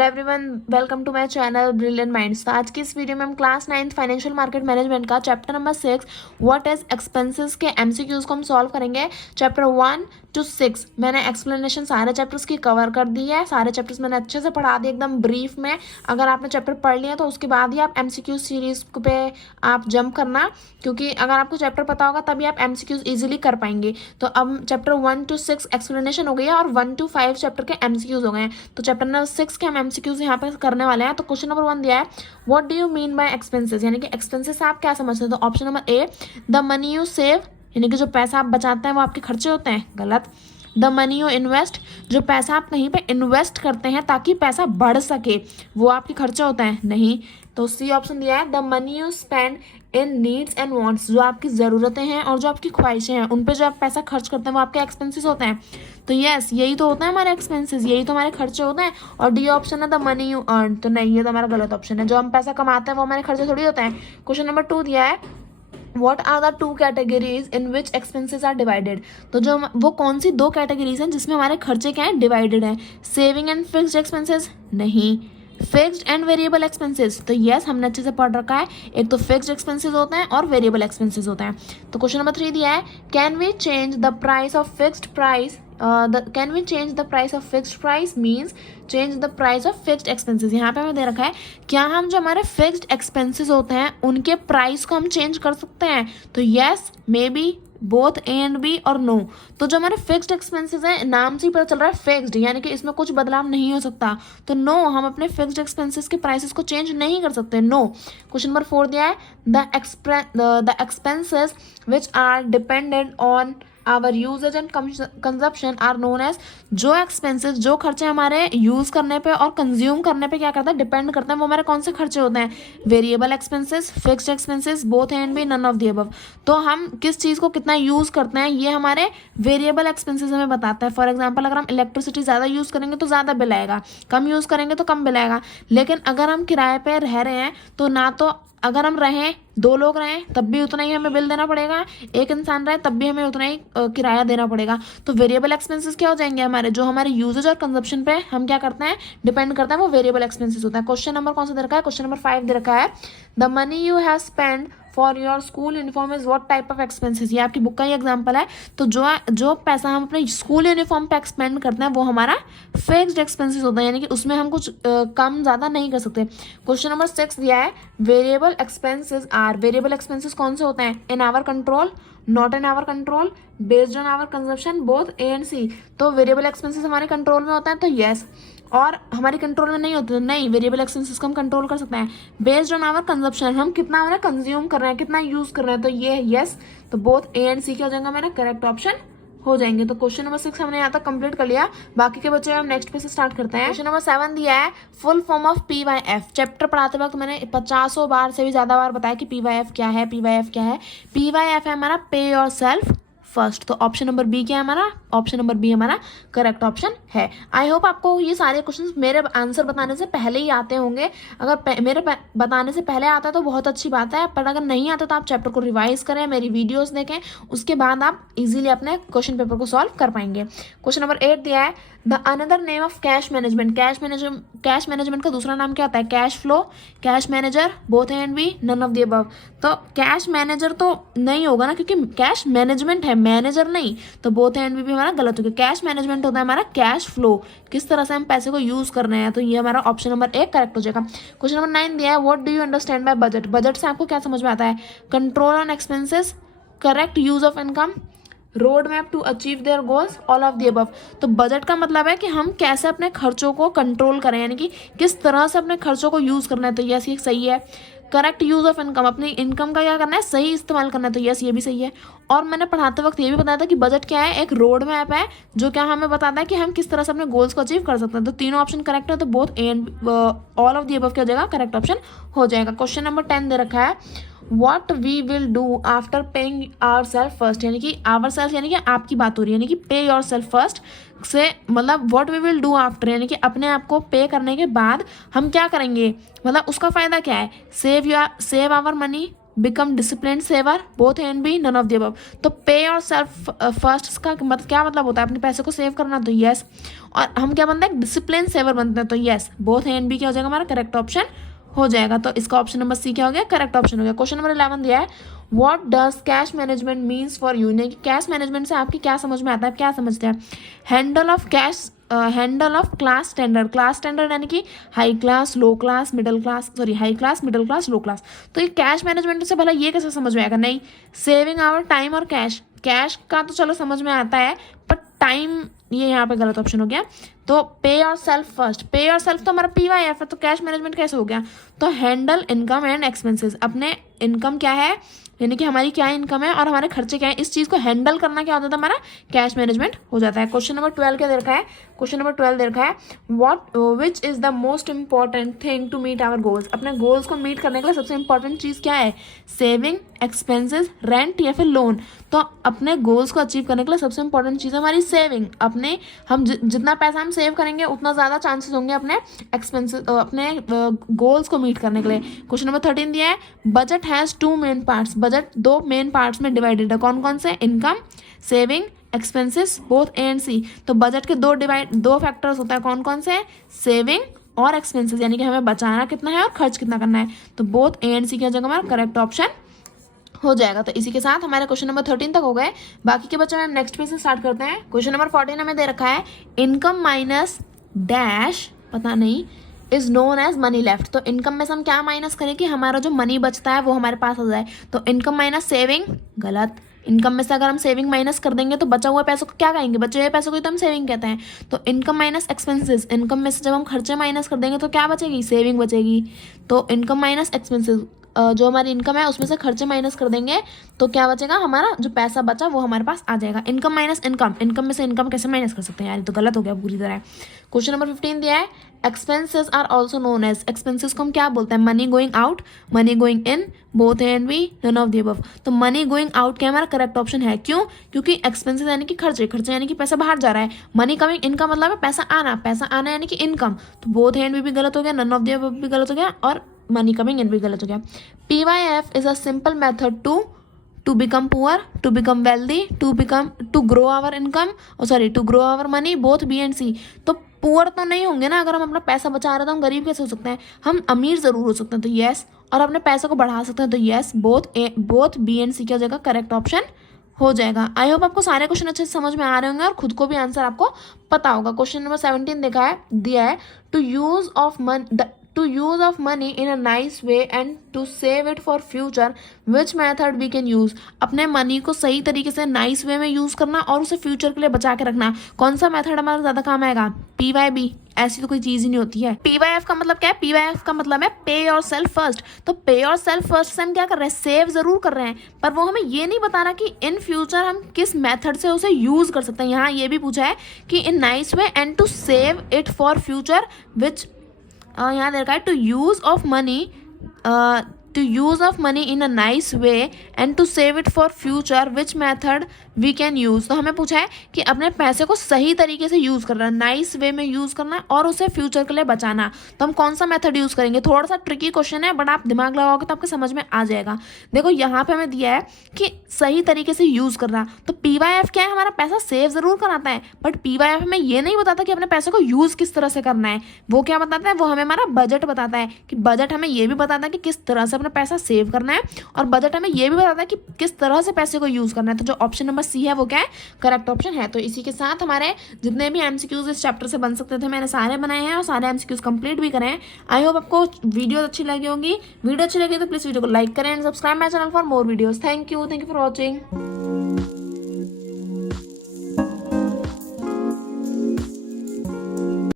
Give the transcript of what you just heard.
Hello everyone, welcome to my channel brilliant minds. तो आज की इस वीडियो में हम class 9th financial market management का chapter number 6 what is expenses के एमसीक्यूज को हम सॉल्व करेंगे। चैप्टर 1 to 6 मैंने एक्सप्लेनेशन सारे चैप्टर्स की कवर कर दी है। सारे चैप्टर्स मैंने अच्छे से पढ़ा दिए एकदम ब्रीफ में। अगर आपने चैप्टर पढ़ लिया तो उसके बाद ही आप एमसीक्यू सीरीज पे आप जंप करना, क्योंकि अगर आपको चैप्टर पता होगा तभी आप एमसीक्यूज इजीली कर पाएंगे। तो अब चैप्टर 1 to 6 एक्सप्लेनेशन हो गई है और 1 to 5 चैप्टर के एमसीक्यूज हो गए हैं। तो चैप्टर नंबर 6 के हम एमसीक्यूज यहाँ पे करने वाले हैं। तो क्वेश्चन नंबर 1 दिया है, what do you mean by expenses, यानी कि एक्सपेंसेस से आप क्या समझते हैं। तो option number A, the money you save, यानी कि जो पैसा आप बचाते हैं वो आपके खर्चे होते हैं, गलत। द मनी यू इन्वेस्ट, जो पैसा आप कहीं पे इन्वेस्ट करते हैं ताकि पैसा बढ़ सके, वो आपके खर्चे होते हैं, नहीं। तो सी ऑप्शन दिया है, the money you spend in needs and wants, जो आपकी ज़रूरतें हैं और जो आपकी ख्वाहिशें हैं उन पे जो आप पैसा खर्च करते हैं वो आपके एक्सपेंसेस होते हैं। तो यस, यही तो होता है हमारे एक्सपेंसेस, यही तो हमारे खर्चे होते हैं। और डी ऑप्शन है द मनी यू अर्न, तो नहीं, ये तो हमारा गलत ऑप्शन है। जो हम पैसा कमाते हैं वो हमारे खर्चे थोड़ी होते हैं। क्वेश्चन नंबर 2 दिया है, What are the two categories in which expenses are divided? तो जो वो कौन सी दो कैटेगरीज हैं जिसमें हमारे खर्चे क्या हैं, डिवाइडेड हैं। सेविंग एंड फिक्स्ड एक्सपेंसेस, नहीं। फिक्स्ड एंड वेरिएबल एक्सपेंसेस, तो यस, हमने अच्छे से पढ़ रखा है। एक तो फिक्स्ड एक्सपेंसेस होते हैं और वेरिएबल एक्सपेंसेस होते हैं। तो क्वेश्चन नंबर 3 दिया है, can we change the price of fixed price, can we change the price of fixed price means change the price of fixed expenses. यहाँ पे हमें दे रखा है, क्या हम जो हमारे फिक्स्ड एक्सपेंसेस होते हैं उनके प्राइस को हम चेंज कर सकते हैं। तो yes, maybe, both A and B और नो। तो जो हमारे फिक्स्ड एक्सपेंसेस हैं, नाम से ही पता चल रहा है फिक्स्ड, यानी कि इसमें कुछ बदलाव नहीं हो सकता। तो नो, हम अपने फिक्स्ड एक्सपेंसेस के प्राइसेस को चेंज नहीं कर सकते, नो। क्वेश्चन नंबर 4 दिया है, the expenses which are dependent on our usages and consumption are known as, जो एक्सपेंसेस, जो खर्चे हमारे यूज करने पे और कंज्यूम करने पे क्या करता है, डिपेंड करते हैं, वो हमारे कौन से खर्चे होते हैं, variable expenses, fixed expenses, both and B, none of the above. तो हम किस चीज़ को कितना यूज़ करते हैं ये हमारे वेरिएबल एक्सपेंसेस हमें बताता है। फॉर एग्जाम्पल, अगर हम इलेक्ट्रिसिटी ज़्यादा यूज़ करेंगे तो ज़्यादा बिल आएगा, कम यूज़ करेंगे तो कम बिल आएगा। लेकिन अगर हम किराए पर रह रहे हैं तो ना, तो अगर हम रहें, 2 लोग रहें तब भी उतना ही हमें बिल देना पड़ेगा, एक इंसान रहे तब भी हमें उतना ही किराया देना पड़ेगा। तो वेरिएबल एक्सपेंसेस क्या हो जाएंगे, हमारे जो हमारे यूजेज और कंजप्शन पे हम क्या करते हैं, डिपेंड करता है, वो वेरिएबल एक्सपेंसेस होता है। क्वेश्चन नंबर कौन सा दे रखा है, क्वेश्चन नंबर 5 दे रखा है, the money you have spend for your school uniform is what type of expenses. ये आपकी बुक का ही एग्जाम्पल है। तो जो पैसा हम अपने स्कूल यूनिफॉर्म पे एक्सपेंड करते हैं वो हमारा फिक्स्ड एक्सपेंसेस होता है, यानी कि उसमें हम कुछ कम ज़्यादा नहीं कर सकते। क्वेश्चन नंबर 6 दिया है, variable expenses are, variable expenses कौन से होते हैं, in our control, not in our control, based on our consumption, both A and C. तो वेरिएबल एक्सपेंसेस हमारे कंट्रोल में होता है, तो यस। और हमारी कंट्रोल में नहीं होते, तो नहीं, वेरिएबल एक्सपेंसेस को हम कंट्रोल कर सकते हैं। बेस्ड ऑन आवर कंजप्शन, हम कितना हमारा कंज्यूम कर रहे हैं, कितना यूज कर रहे हैं, तो ये यस। तो बोथ ए एंड सी क्या हो जाएगा, मेरा करेक्ट ऑप्शन हो जाएंगे। तो क्वेश्चन नंबर 6 हमने यहाँ तक कंप्लीट कर लिया। बाकी के बच्चे हम नेक्स्ट पे से स्टार्ट करते हैं। क्वेश्चन नंबर 7 दिया है, full form of PYF। Chapter पढ़ाते वक्त मैंने 50 बार से भी ज्यादा बार बताया कि PYF क्या है, PYF क्या है। PYF है हमारा पे योर सेल्फ फर्स्ट। तो ऑप्शन नंबर बी क्या है हमारा, ऑप्शन नंबर बी हमारा करेक्ट ऑप्शन है। आई होप आपको ये सारे क्वेश्चंस मेरे आंसर बताने से पहले ही आते होंगे। अगर मेरे बताने से पहले आता है तो बहुत अच्छी बात है, पर अगर नहीं आता तो आप चैप्टर को रिवाइज करें, मेरी वीडियोस देखें, उसके बाद आप इजीली अपने क्वेश्चन पेपर को सॉल्व कर पाएंगे। क्वेश्चन नंबर 8 दिया है, the another name of cash management. Cash management का दूसरा नाम क्या होता है, cash flow, cash manager, both and B, none of the above. तो कैश मैनेजर तो नहीं होगा ना, क्योंकि कैश मैनेजमेंट है, मैनेजर नहीं। तो बोथ एंड बी भी हमारा गलत हो गया। कैश मैनेजमेंट होता है हमारा कैश फ्लो, किस तरह से हम पैसे को यूज कर रहे हैं। तो ये हमारा ऑप्शन नंबर 1 करेक्ट हो जाएगा। क्वेश्चन नंबर 9 दिया है, what do you understand by budget. Budget से आपको क्या समझ में आता है, control on expenses, correct use of income, road map to achieve their goals, all of the above. तो बजट का मतलब है कि हम कैसे अपने खर्चों को कंट्रोल करें, यानी कि किस तरह से अपने खर्चों को यूज करना है। तो यस, ये सही है। करेक्ट यूज ऑफ इनकम, अपनी इनकम का क्या करना है, सही इस्तेमाल करना है। तो यस, ये भी सही है। और मैंने पढ़ाते वक्त ये भी बताया था कि बजट क्या है, एक रोड मैप है जो क्या हमें बताता है कि हम किस तरह से अपने गोल्स को अचीव कर सकते हैं। तो तीनों ऑप्शन करेक्ट है, तो both A and all of the above क्या हो जाएगा, करेक्ट ऑप्शन हो जाएगा। क्वेश्चन नंबर 10 दे रखा है, what we will do after paying our self first, यानी कि आवर सेल्फ यानी कि आपकी बात हो रही है, यानी कि पे योर सेल्फ फर्स्ट से मतलब what we will do after, यानी कि अपने आप को पे करने के बाद हम क्या करेंगे, मतलब उसका फायदा क्या है, save our money, become discipline saver, both A and B, none of the above. तो पे और सेल्फ फर्स्ट का मतलब क्या मतलब होता है, अपने पैसे को सेव करना, तो यस। और हम क्या बनते हैं, डिसिप्लिन सेवर बनते हैं, तो yes, both A and B क्या हो जाएगा हमारा करेक्ट ऑप्शन हो जाएगा। तो इसका ऑप्शन नंबर सी क्या हो गया, करेक्ट ऑप्शन हो गया। क्वेश्चन नंबर 11 दिया है, what does cash management means for you, यानी कि कैश मैनेजमेंट से आपकी क्या समझ में आता है, क्या समझते हैं। Handle of cash, handle of class standard, class standard यानी कि high class, low class, middle class, sorry high class, middle class, low class. तो ये कैश मैनेजमेंट से भला ये कैसे समझ में आएगा, नहीं। सेविंग आवर टाइम और कैश, कैश का तो चलो समझ में आता है, पर टाइम ये यहाँ पे गलत ऑप्शन हो गया। तो पे और सेल्फ फर्स्ट, पे और सेल्फ तो हमारा PYF है, तो कैश मैनेजमेंट कैसे हो गया। तो हैंडल इनकम एंड एक्सपेंसेस, अपने इनकम क्या है यानी कि हमारी क्या इनकम है और हमारे खर्चे क्या है, इस चीज़ को हैंडल करना क्या होता था हमारा कैश मैनेजमेंट हो जाता है। क्वेश्चन नंबर 12 क्या दे रखा है, क्वेश्चन नंबर 12 दे रखा है, what which is the most important thing to meet our goals, अपने गोल्स को मीट करने के लिए सबसे इंपॉर्टेंट चीज़ क्या है, सेविंग, एक्सपेंसेस, रेंट या फिर लोन। तो अपने गोल्स को अचीव करने के लिए सबसे इंपॉर्टेंट चीज़ है हमारी सेविंग, अपने हम जितना पैसा हम सेव करेंगे उतना ज़्यादा चांसेस होंगे अपने एक्सपेंसेस अपने गोल्स को मीट करने के लिए। क्वेश्चन नंबर 13 दिया है, budget has 2 main parts, budget 2 main parts में डिवाइडेड है, कौन कौन से, income, saving, expenses, both A and C. तो बजट के दो फैक्टर्स होता है, कौन कौन से, सेविंग और एक्सपेंसेस, यानी कि हमें बचाना कितना है और खर्च कितना करना है। तो बोथ ए एंड सी क्या जगह हमारा करेक्ट ऑप्शन हो जाएगा। तो इसी के साथ हमारे क्वेश्चन नंबर 13 तक हो गए। बाकी के बच्चों में हम नेक्स्ट पेज से स्टार्ट करते हैं। क्वेश्चन नंबर 14 हमें दे रखा है, इनकम माइनस डैश, पता नहीं, is known as money left. तो इनकम में से हम क्या माइनस करें कि हमारा जो मनी बचता है वो हमारे पास आ जाए। तो इनकम माइनस सेविंग, गलत। इनकम में से अगर हम सेविंग माइनस कर देंगे तो बचा हुआ पैसों को क्या कहेंगे, बचे हुए पैसों को ही तो हम सेविंग कहते हैं। तो इनकम माइनस एक्सपेंसेस, इनकम में से जब हम खर्चे माइनस कर देंगे तो क्या बचेगी, सेविंग बचेगी। तो इनकम माइनस एक्सपेंसेस, जो हमारी इनकम है उसमें से खर्चे माइनस कर देंगे तो क्या बचेगा, हमारा जो पैसा बचा वो हमारे पास आ जाएगा। इनकम माइनस इनकम, इनकम में से इनकम कैसे माइनस कर सकते हैं यार, ये तो गलत हो गया पूरी तरह। क्वेश्चन नंबर 15 दिया है, expenses are also known as, expenses को हम क्या बोलते हैं, money going out, money going in, both and B, none of the above. तो मनी गोइंग आउट क्या हमारा करेक्ट ऑप्शन है, क्यों, क्योंकि एक्सपेंसेस यानी कि खर्चे, खर्चे यानी कि पैसा बाहर जा रहा है। मनी कमिंग इन का मतलब है पैसा आना, पैसा आना यानी कि इनकम। तो बोथ एंड बी भी गलत हो गया, नन ऑफ द अबव भी गलत हो गया और मनी कमिंग इन भी गलत हो गया। PYF is a simple method to become poor, to become wealthy, to grow our income, to grow our money, both B and C. तो पुअर तो नहीं होंगे ना, अगर हम अपना पैसा बचा रहे तो हम गरीब कैसे हो सकते हैं, हम अमीर जरूर हो सकते हैं, तो यस। और अपने पैसे को बढ़ा सकते हैं, तो यस, बोथ बी एंड सी की जगह करेक्ट ऑप्शन हो जाएगा। आई होप आपको सारे क्वेश्चन अच्छे से समझ में आ रहे होंगे और खुद को भी आंसर आपको पता होगा। क्वेश्चन नंबर 17 दिया है, to use of money in a nice way and to save it for future, which method we can use। अपने मनी को सही तरीके से नाइस वे में यूज करना और उसे फ्यूचर के लिए बचा के रखना, कौन सा मेथड हमारा ज्यादा काम आएगा, PYB। ऐसी तो कोई चीज ही नहीं होती है। PYF का मतलब क्या है, PYF का मतलब है पे और सेल्फ फर्स्ट। तो पे और सेल्फ फर्स्ट से हम क्या कर रहे हैं, सेव जरूर कर रहे हैं, पर वो हमें ये नहीं बता रहा कि इन फ्यूचर हम किस मेथड से उसे यूज कर सकते हैं। यहाँ ये भी पूछा है कि in nice way and to save it for future, which यहाँ दे रखा है to use of money in a nice way and to save it for future, which method we can use. तो हमें पूछा है कि अपने पैसे को सही तरीके से यूज करना, नाइस वे में यूज करना और उसे फ्यूचर के लिए बचाना। तो हम कौन सा मेथड यूज करेंगे, थोड़ा सा ट्रिकी क्वेश्चन है, बट आप दिमाग लगाओगे तो आपको समझ में आ जाएगा। देखो यहाँ पे हमें दिया है कि सही तरीके से यूज करना, तो PYF क्या है, हमारा पैसा सेव जरूर कराता है, बट PYF हमें ये नहीं बताता कि अपने पैसे को यूज किस तरह से करना है। वो क्या बताता है, वो हमें हमारा बजट बताता है कि बजट हमें ये भी बताता है कि किस तरह से अपना पैसा सेव करना है, और बजट हमें ये भी बताता है कि किस तरह से पैसे को यूज करना है। तो जो ऑप्शन नंबर सी है वो क्या है, करेक्ट ऑप्शन है। तो इसी के साथ हमारे जितने भी MCQs इस चैप्टर से बन सकते थे मैंने सारे बनाए हैं और सारे MCQs कंप्लीट भी करे हैं। आई होप आपको वीडियो अच्छी लगी होगी। वीडियो अच्छी लगी तो प्लीज वीडियो को लाइक करें and subscribe my channel for more videos. Thank you for watching.